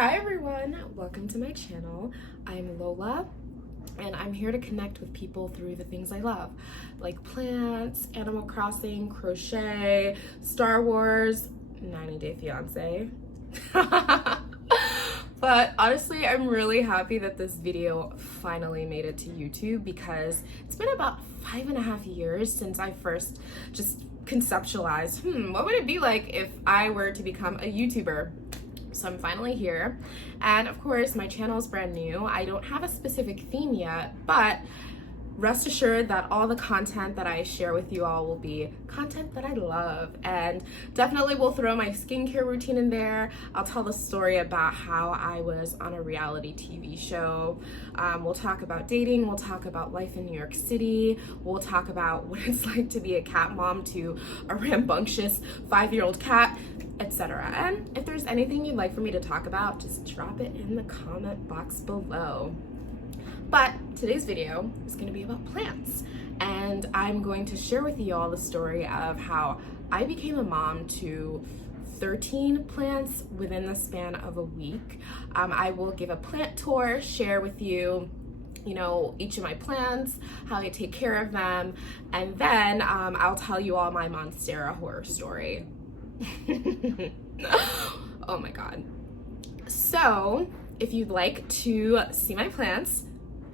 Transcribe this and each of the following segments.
Hi everyone, welcome to my channel. I'm Lola and I'm here to connect with people through the things I love, like plants, Animal Crossing, crochet, Star Wars, 90 Day Fiance. But honestly, I'm really happy that this video finally made it to YouTube because it's been about 5.5 years since I first just conceptualized, what would it be like if I were to become a YouTuber? So I'm finally here, and of course my channel is brand new. I don't have a specific theme yet, but rest assured that all the content that I share with you all will be content that I love, and definitely will throw my skincare routine in there. I'll tell the story about how I was on a reality TV show. We'll talk about dating, we'll talk about life in New York City, we'll talk about what it's like to be a cat mom to a rambunctious 5-year-old cat, etc. And if there's anything you'd like for me to talk about, just drop it in the comment box below. But today's video is going to be about plants, and I'm going to share with you all the story of how I became a mom to 13 plants within the span of a week. I will give a plant tour, share with you each of my plants, how I take care of them, and then I'll tell you all my Monstera horror story. Oh my god. So if you'd like to see my plants,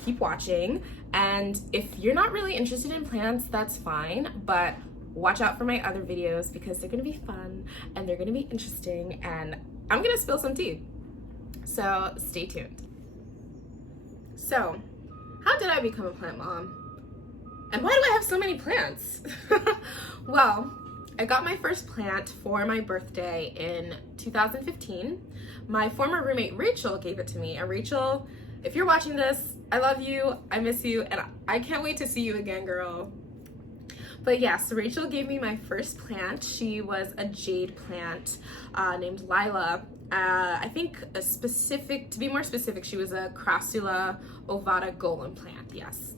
keep watching, and if you're not really interested in plants, that's fine, but watch out for my other videos because they're gonna be fun and they're gonna be interesting, and I'm gonna spill some tea, so stay tuned. So how did I become a plant mom, and why do I have so many plants? Well, I got my first plant for my birthday in 2015. My former roommate Rachel gave it to me, and Rachel, if you're watching this, I love you, I miss you, and I can't wait to see you again, girl. But yes, Rachel gave me my first plant. She was a jade plant named Lola. I think to be more specific, she was a Crassula ovata golem plant, yes.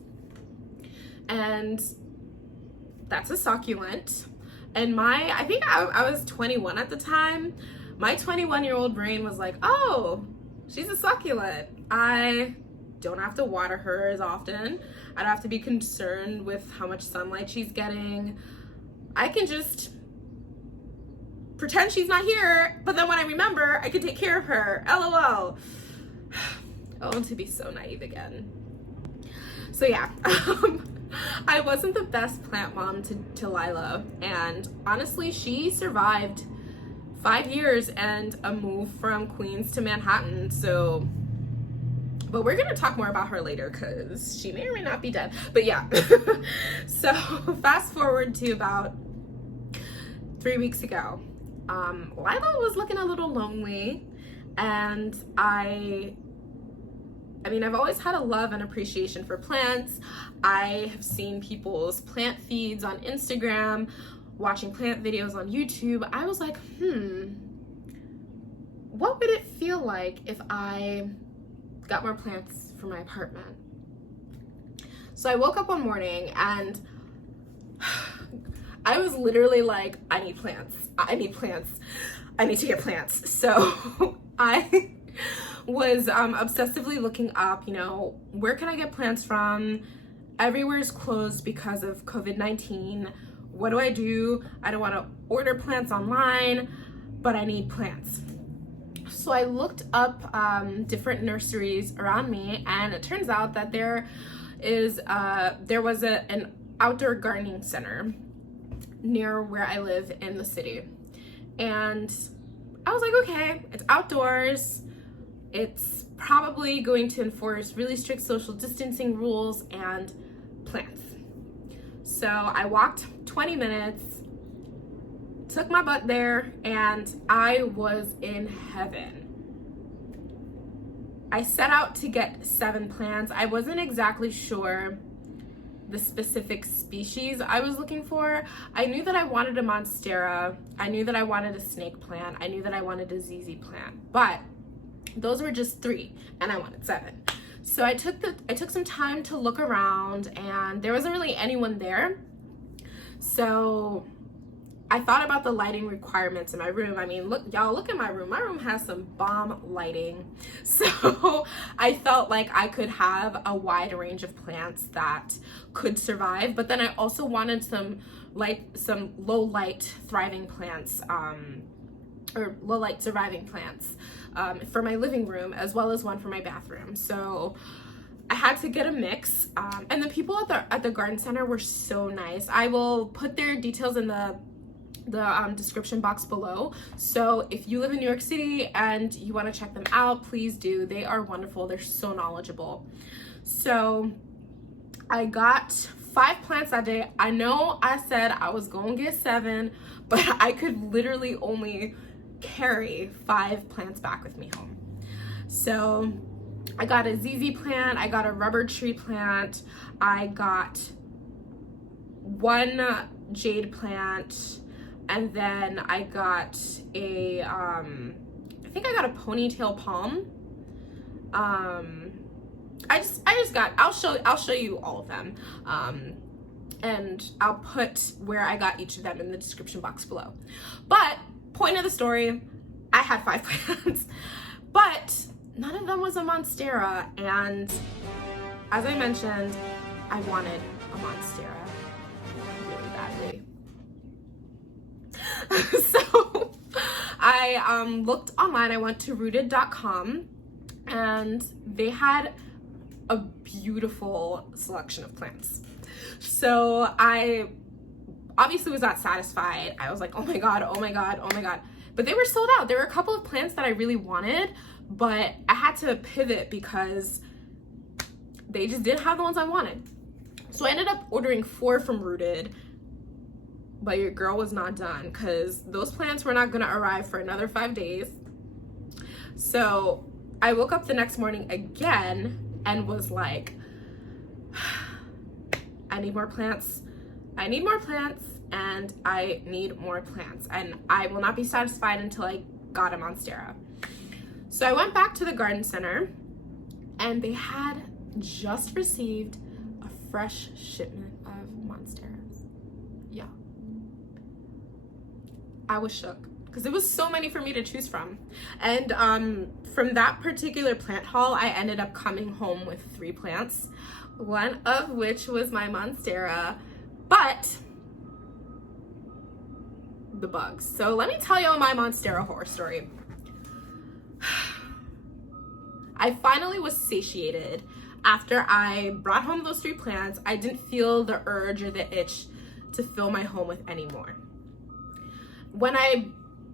And that's a succulent. And I think I was 21 at the time. My 21-year-old brain was like, oh, she's a succulent. I don't have to water her as often. I don't have to be concerned with how much sunlight she's getting. I can just pretend she's not here, but then when I remember, I can take care of her. LOL. Oh, to be so naive again. So yeah, I wasn't the best plant mom to Lila, and honestly, she survived 5 years and a move from Queens to Manhattan, but we're gonna talk more about her later because she may or may not be dead, but yeah. So fast forward to about 3 weeks ago. Lila was looking a little lonely, and I've always had a love and appreciation for plants. I have seen people's plant feeds on Instagram, watching plant videos on YouTube. I was like, what would it feel like if I got more plants for my apartment? So I woke up one morning and I was literally like, I need plants. I need plants. I need to get plants. So I was obsessively looking up, where can I get plants from? Everywhere's closed because of COVID-19. What do? I don't want to order plants online, but I need plants. So I looked up different nurseries around me, and it turns out that there was an outdoor gardening center near where I live in the city. And I was like, okay, it's outdoors. It's probably going to enforce really strict social distancing rules and plants. So I walked 20 minutes, took my butt there, and I was in heaven. I set out to get 7 plants. I wasn't exactly sure the specific species I was looking for. I knew that I wanted a Monstera. I knew that I wanted a snake plant. I knew that I wanted a ZZ plant, but those were just 3 and I wanted 7. So I took some time to look around, and there wasn't really anyone there. So I thought about the lighting requirements in my room. I mean, look, y'all, look at my room. My room has some bomb lighting. So I felt like I could have a wide range of plants that could survive. But then I also wanted some low light thriving plants, or low light surviving plants for my living room, as well as one for my bathroom. So I had to get a mix. And the people at the garden center were so nice. I will put their details in the description box below. So if you live in New York City and you want to check them out, please do. They are wonderful. They're so knowledgeable. So I got 5 plants that day. I know I said I was gonna get 7, but I could literally only carry 5 plants back with me home. So I got a ZZ plant, I got a rubber tree plant, I got 1 jade plant, and then I got a, I think I got a ponytail palm. I just got, I'll show you all of them. And I'll put where I got each of them in the description box below. But point of the story, I had 5 plants, but none of them was a Monstera. And as I mentioned, I wanted a Monstera really badly. So I looked online. I went to rooted.com and they had a beautiful selection of plants. So I obviously was not satisfied. I was like, oh my god, oh my god, oh my god. But they were sold out. There were a couple of plants that I really wanted, but I had to pivot because they just didn't have the ones I wanted. So I ended up ordering 4 from Rooted, but your girl was not done because those plants were not gonna arrive for another 5 days. So I woke up the next morning again and was like, I need more plants. I need more plants, and I need more plants. And I will not be satisfied until I got a Monstera. So I went back to the garden center and they had just received a fresh shipment of Monsteras. Yeah. I was shook because it was so many for me to choose from. And from that particular plant haul, I ended up coming home with 3 plants, one of which was my Monstera, but the bugs. So let me tell you my Monstera horror story. I finally was satiated after I brought home those 3 plants. I didn't feel the urge or the itch to fill my home with any more. When I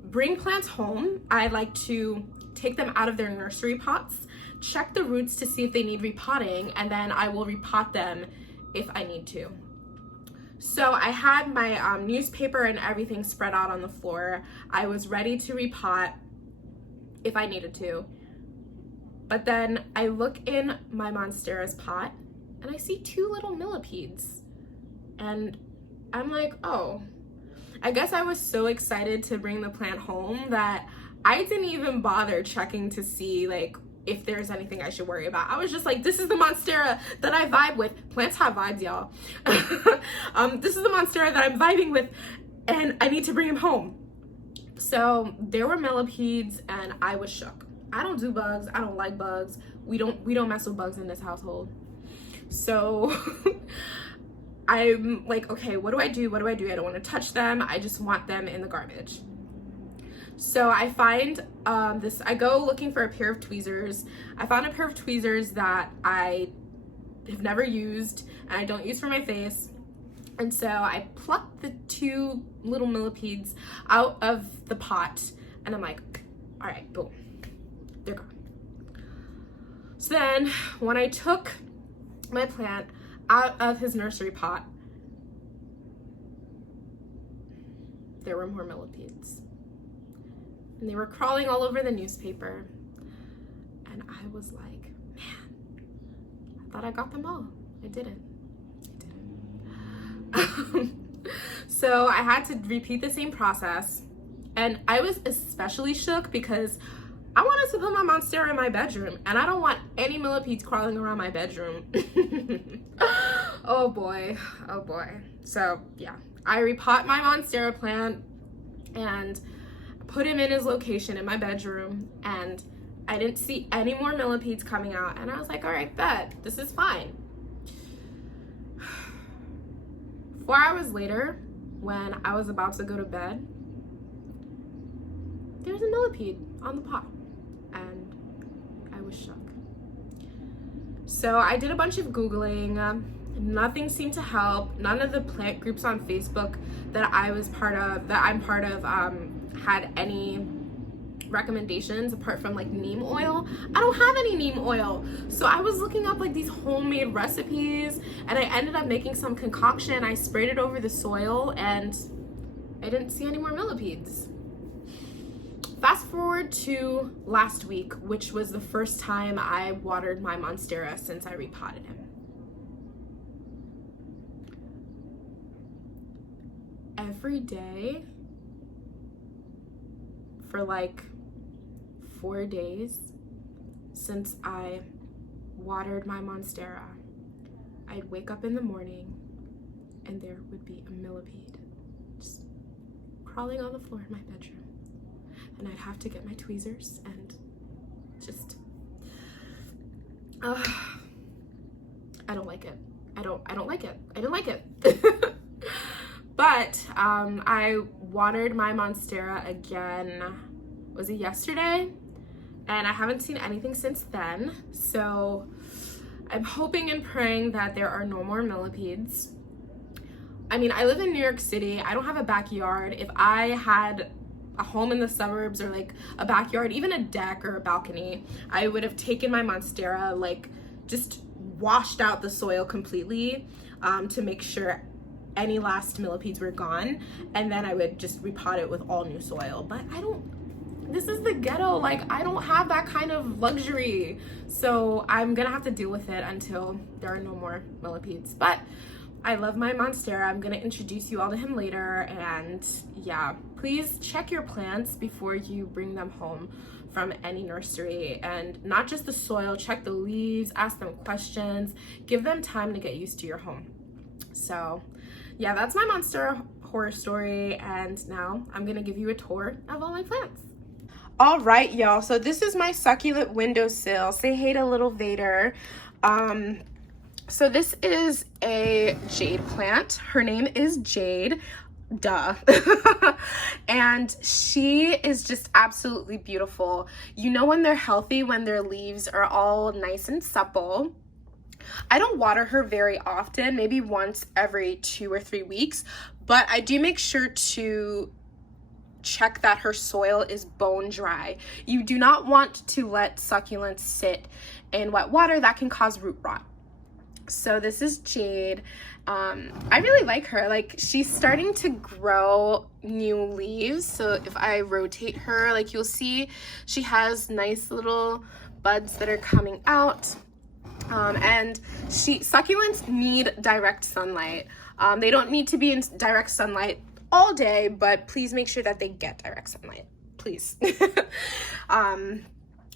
bring plants home, I like to take them out of their nursery pots, check the roots to see if they need repotting, and then I will repot them if I need to. So I had my newspaper and everything spread out on the floor. I was ready to repot if I needed to. But then I look in my Monstera's pot and I see 2 little millipedes. And I'm like, oh, I guess I was so excited to bring the plant home that I didn't even bother checking to see like if there's anything I should worry about. I was just like, this is the Monstera that I vibe with. Plants have vibes, y'all. This is the Monstera that I'm vibing with and I need to bring him home. So there were millipedes and I was shook. I don't do bugs. I don't like bugs. We don't mess with bugs in this household. So I'm like, okay, what do I do? What do I do? I don't want to touch them. I just want them in the garbage. So I find I go looking for a pair of tweezers. I found a pair of tweezers that I have never used and I don't use for my face. And so I plucked the 2 little millipedes out of the pot and I'm like, all right, boom, they're gone. So then when I took my plant out of his nursery pot, there were more millipedes. And they were crawling all over the newspaper. And I was like, man, I thought I got them all. I didn't. So I had to repeat the same process. And I was especially shook because I wanted to put my Monstera in my bedroom. And I don't want any millipedes crawling around my bedroom. Oh boy. Oh boy. So yeah, I repot my Monstera plant and put him in his location in my bedroom, and I didn't see any more millipedes coming out, and I was like, all right, bet, this is fine. 4 hours later, when I was about to go to bed, there's a millipede on the pot, and I was shook. So I did a bunch of Googling. Nothing seemed to help. None of the plant groups on Facebook that I'm part of, had any recommendations apart from like neem oil. I don't have any neem oil. So I was looking up like these homemade recipes, and I ended up making some concoction. I sprayed it over the soil, and I didn't see any more millipedes. Fast forward to last week, which was the first time I watered my Monstera since I repotted him. Every day for like 4 days since I watered my Monstera, I'd wake up in the morning and there would be a millipede just crawling on the floor in my bedroom. And I'd have to get my tweezers and just, I don't like it. I don't like it. I didn't like it. But I watered my Monstera again, was it yesterday? And I haven't seen anything since then. So I'm hoping and praying that there are no more millipedes. I mean, I live in New York City. I don't have a backyard. If I had a home in the suburbs or like a backyard, even a deck or a balcony, I would have taken my Monstera, like just washed out the soil completely to make sure any last millipedes were gone, and then I would just repot it with all new soil. But this is the ghetto, like I don't have that kind of luxury, so I'm gonna have to deal with it until there are no more millipedes. But I love my Monstera. I'm gonna introduce you all to him later, and yeah, please check your plants before you bring them home from any nursery, and not just the soil, check the leaves, ask them questions, give them time to get used to your home. So yeah, that's my Monstera horror story, and now I'm gonna give you a tour of all my plants. All right, y'all, so this is my succulent windowsill. Say hey to little Vader. So this is a jade plant. Her name is Jade, duh. And she is just absolutely beautiful. You know when they're healthy, when their leaves are all nice and supple. I don't water her very often, maybe once every 2 or 3 weeks, but I do make sure to check that her soil is bone dry. You do not want to let succulents sit in wet water. That can cause root rot. So this is Jade. I really like her. Like, she's starting to grow new leaves. So if I rotate her, like you'll see, she has nice little buds that are coming out. And succulents need direct sunlight. They don't need to be in direct sunlight all day, but please make sure that they get direct sunlight, please.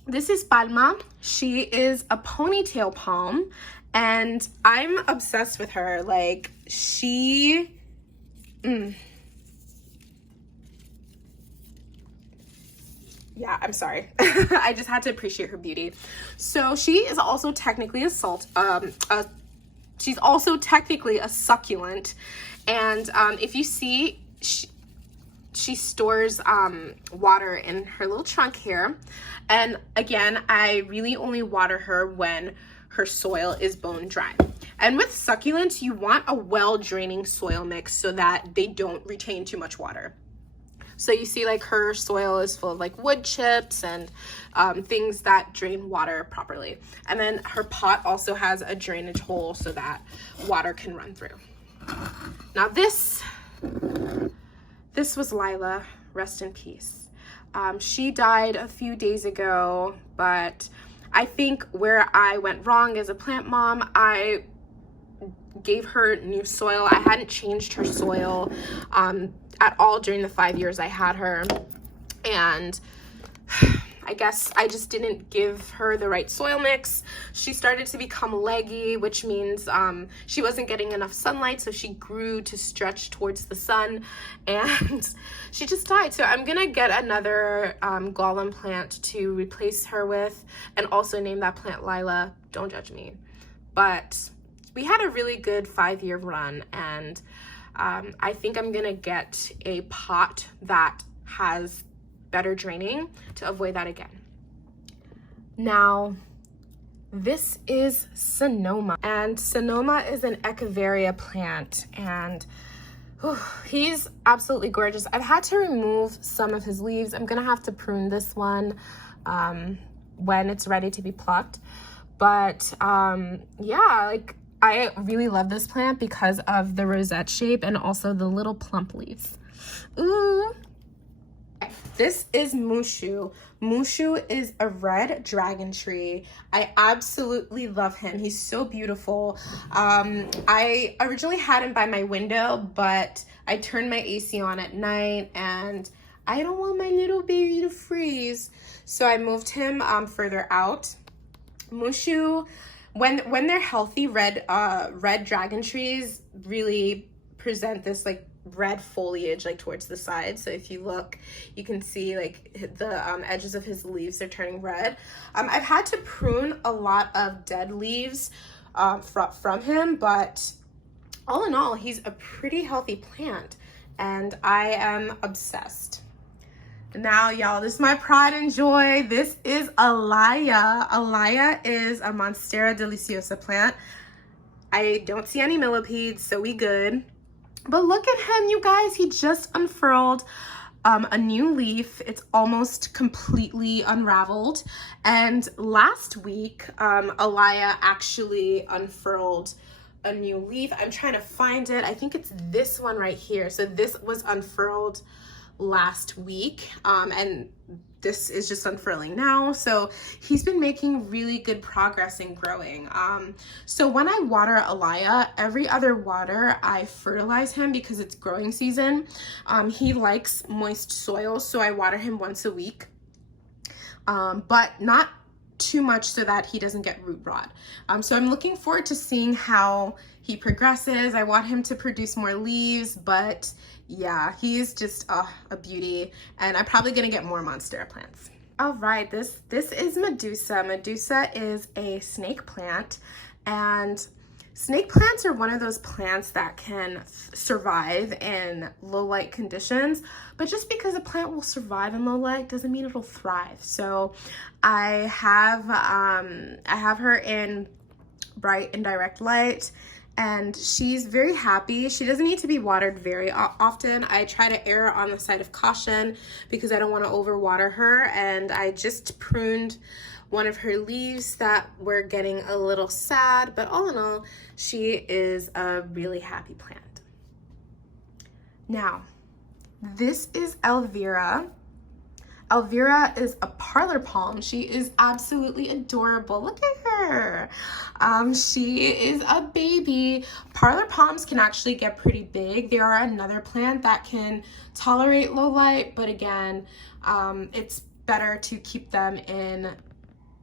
This is Palma. She is a ponytail palm, and I'm obsessed with her. Like, yeah, I'm sorry. I just had to appreciate her beauty. So she is also technically she's also technically a succulent. And if you see, she stores water in her little trunk here. And again, I really only water her when her soil is bone dry. And with succulents, you want a well-draining soil mix so that they don't retain too much water. So you see, like, her soil is full of like wood chips and things that drain water properly. And then her pot also has a drainage hole so that water can run through. Now this was Lila, rest in peace. She died a few days ago, but I think where I went wrong as a plant mom, I gave her new soil. I hadn't changed her soil at all during the 5 years I had her, and I guess I just didn't give her the right soil mix. She started to become leggy, which means she wasn't getting enough sunlight, so she grew to stretch towards the sun, and she just died. So I'm gonna get another golem plant to replace her with, and also name that plant Lila. Don't judge me. But we had a really good 5-year run, and I think I'm gonna get a pot that has better draining to avoid that again. Now, this is Sonoma, and Sonoma is an Echeveria plant, and he's absolutely gorgeous. I've had to remove some of his leaves. I'm gonna have to prune this one when it's ready to be plucked. But yeah, like, I really love this plant because of the rosette shape and also the little plump leaves. Ooh. This is Mushu. Mushu is a red dragon tree. I absolutely love him. He's so beautiful. I originally had him by my window, but I turned my AC on at night and I don't want my little baby to freeze. So I moved him further out. Mushu, when they're healthy, red dragon trees really present this like red foliage like towards the side. So if you look, you can see like the edges of his leaves are turning red. I've had to prune a lot of dead leaves from him, but all in all, he's a pretty healthy plant, and I am obsessed. Now, y'all, this is my pride and joy. This is Alaya. Alaya is a Monstera deliciosa plant. I don't see any millipedes, so we good. But look at him, you guys. He just unfurled a new leaf. It's almost completely unraveled. And last week, Alaya actually unfurled a new leaf. I'm trying to find it. I think it's this one right here. So this was unfurled last week, and this is just unfurling now. So he's been making really good progress in growing. So when I water Alaya, every other water I fertilize him because it's growing season. He likes moist soil, so I water him once a week, but not too much so that he doesn't get root rot. So I'm looking forward to seeing how he progresses. I want him to produce more leaves, but yeah, he's just a beauty, and I'm probably gonna get more Monstera plants. All right, this is Medusa. Medusa is a snake plant, and snake plants are one of those plants that can survive in low light conditions, but just because a plant will survive in low light doesn't mean it'll thrive. So I have her in bright and direct light, and she's very happy. She doesn't need to be watered very often. I try to err on the side of caution because I don't want to overwater her, and I just pruned one of her leaves that were getting a little sad, but all in all, she is a really happy plant. Now, this is Elvira. Elvira is a parlor palm. She is absolutely adorable. Look at her. She is a baby. Parlor palms can actually get pretty big. They are another plant that can tolerate low light, but again, it's better to keep them in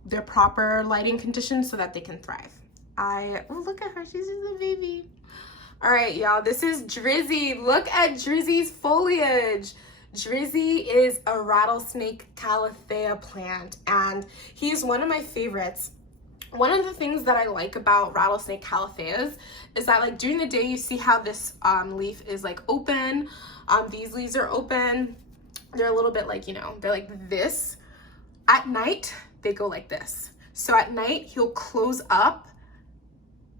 their proper lighting conditions so that they can thrive. Oh, look at her. She's just a baby. All right, y'all. This is Drizzy. Look at Drizzy's foliage. Drizzy is a rattlesnake calathea plant, and he's one of my favorites. One of the things that I like about rattlesnake calatheas is that, like, during the day you see how this leaf is like open. These leaves are open. They're a little bit like, you know, they're like this. At night, they go like this. So at night, he'll close up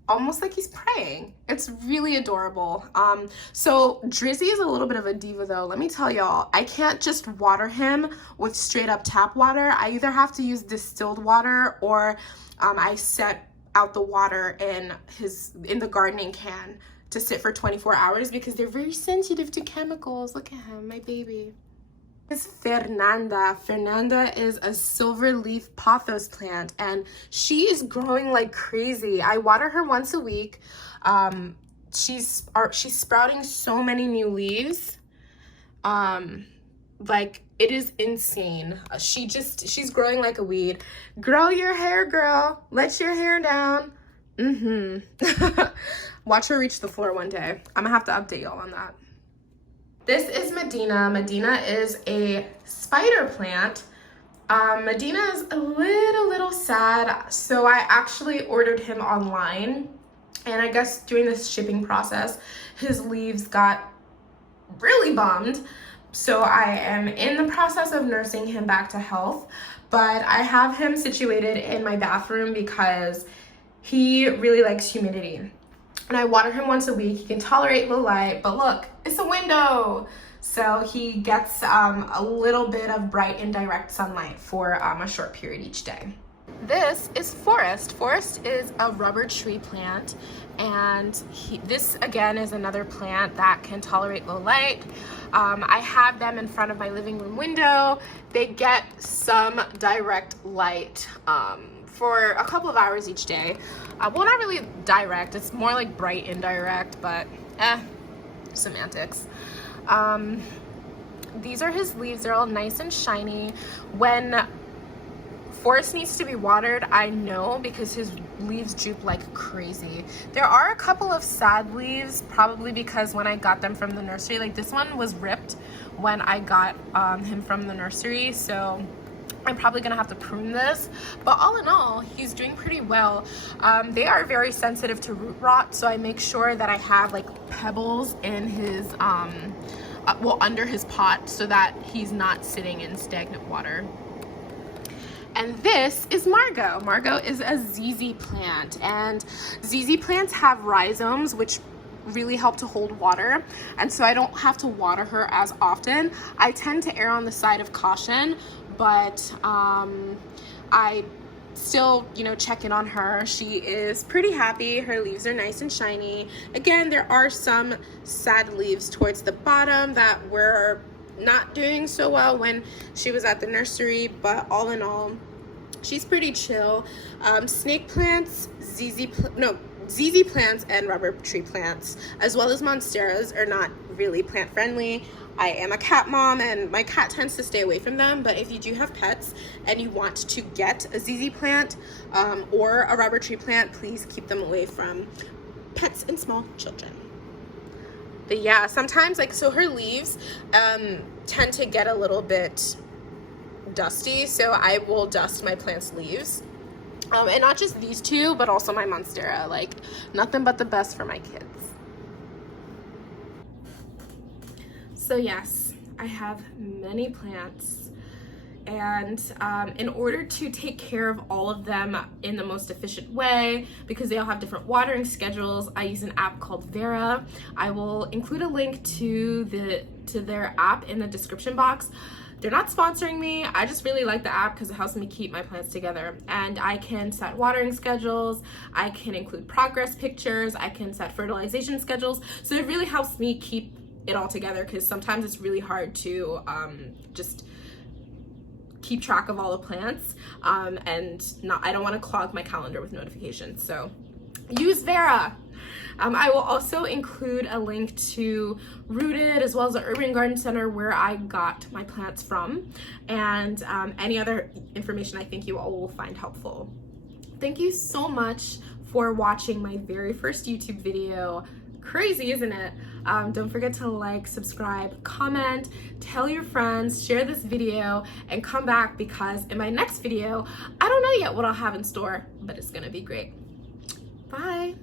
almost like he's praying. It's really adorable. So Drizzy is a little bit of a diva though. Let me tell y'all, I can't just water him with straight up tap water. I either have to use distilled water, or I set out the water in the gardening can to sit for 24 hours because they're very sensitive to chemicals. Look at him, my baby. This is Fernanda. Fernanda is a silver leaf pothos plant, and she is growing like crazy. I water her once a week. She's sprouting so many new leaves. Like, It is insane. She's growing like a weed. Grow your hair, girl. Let your hair down. Watch her reach the floor one day. I'm gonna have to update y'all on that. This is Medina. Medina is a spider plant. Medina is a little sad, so I actually ordered him online, and I guess during this shipping process, his leaves got really bummed. So I am in the process of nursing him back to health, but I have him situated in my bathroom because he really likes humidity. And I water him once a week. He can tolerate low light, but look, it's a window. So he gets a little bit of bright and direct sunlight for a short period each day. This is Forest. Forest is a rubber tree plant, and this again is another plant that can tolerate low light. I have them in front of my living room window. They get some direct light for a couple of hours each day. Well, not really direct, it's more like bright indirect, but semantics. These are his leaves. They're all nice and shiny. When Forest needs to be watered, I know, because his leaves droop like crazy. There are a couple of sad leaves, probably because when I got them from the nursery, like this one was ripped when I got him from the nursery, so I'm probably gonna have to prune this, but all in all, he's doing pretty well. They are very sensitive to root rot, so I make sure that I have like pebbles in his, under his pot, so that he's not sitting in stagnant water. And this is Margot. Margot is a ZZ plant, and ZZ plants have rhizomes, which really help to hold water, and so I don't have to water her as often. I tend to err on the side of caution, but I still, check in on her. She is pretty happy. Her leaves are nice and shiny. Again, there are some sad leaves towards the bottom that were not doing so well when she was at the nursery, but all in all, she's pretty chill. Snake plants, ZZ plants and rubber tree plants, as well as monsteras, are not really plant friendly. I am a cat mom and my cat tends to stay away from them, but if you do have pets and you want to get a ZZ plant or a rubber tree plant, please keep them away from pets and small children. But yeah, sometimes so her leaves tend to get a little bit dusty, so I will dust my plant's leaves. And not just these two, but also my Monstera. Nothing but the best for my kids. So yes, I have many plants, and in order to take care of all of them in the most efficient way, because they all have different watering schedules, I use an app called Vera. I will include a link to their app in the description box. They're not sponsoring me. I just really like the app because it helps me keep my plants together, and I can set watering schedules, I can include progress pictures, I can set fertilization schedules, so it really helps me keep it all together, because sometimes it's really hard to just keep track of all the plants, and I don't want to clog my calendar with notifications, so use Vera. I will also include a link to Rooted, as well as the Urban Garden Center where I got my plants from, and any other information I think you all will find helpful. Thank you so much for watching my very first YouTube video. Crazy, isn't it? Don't forget to like, subscribe, comment, tell your friends, share this video, and come back, because in my next video, I don't know yet what I'll have in store, but it's gonna be great. Bye.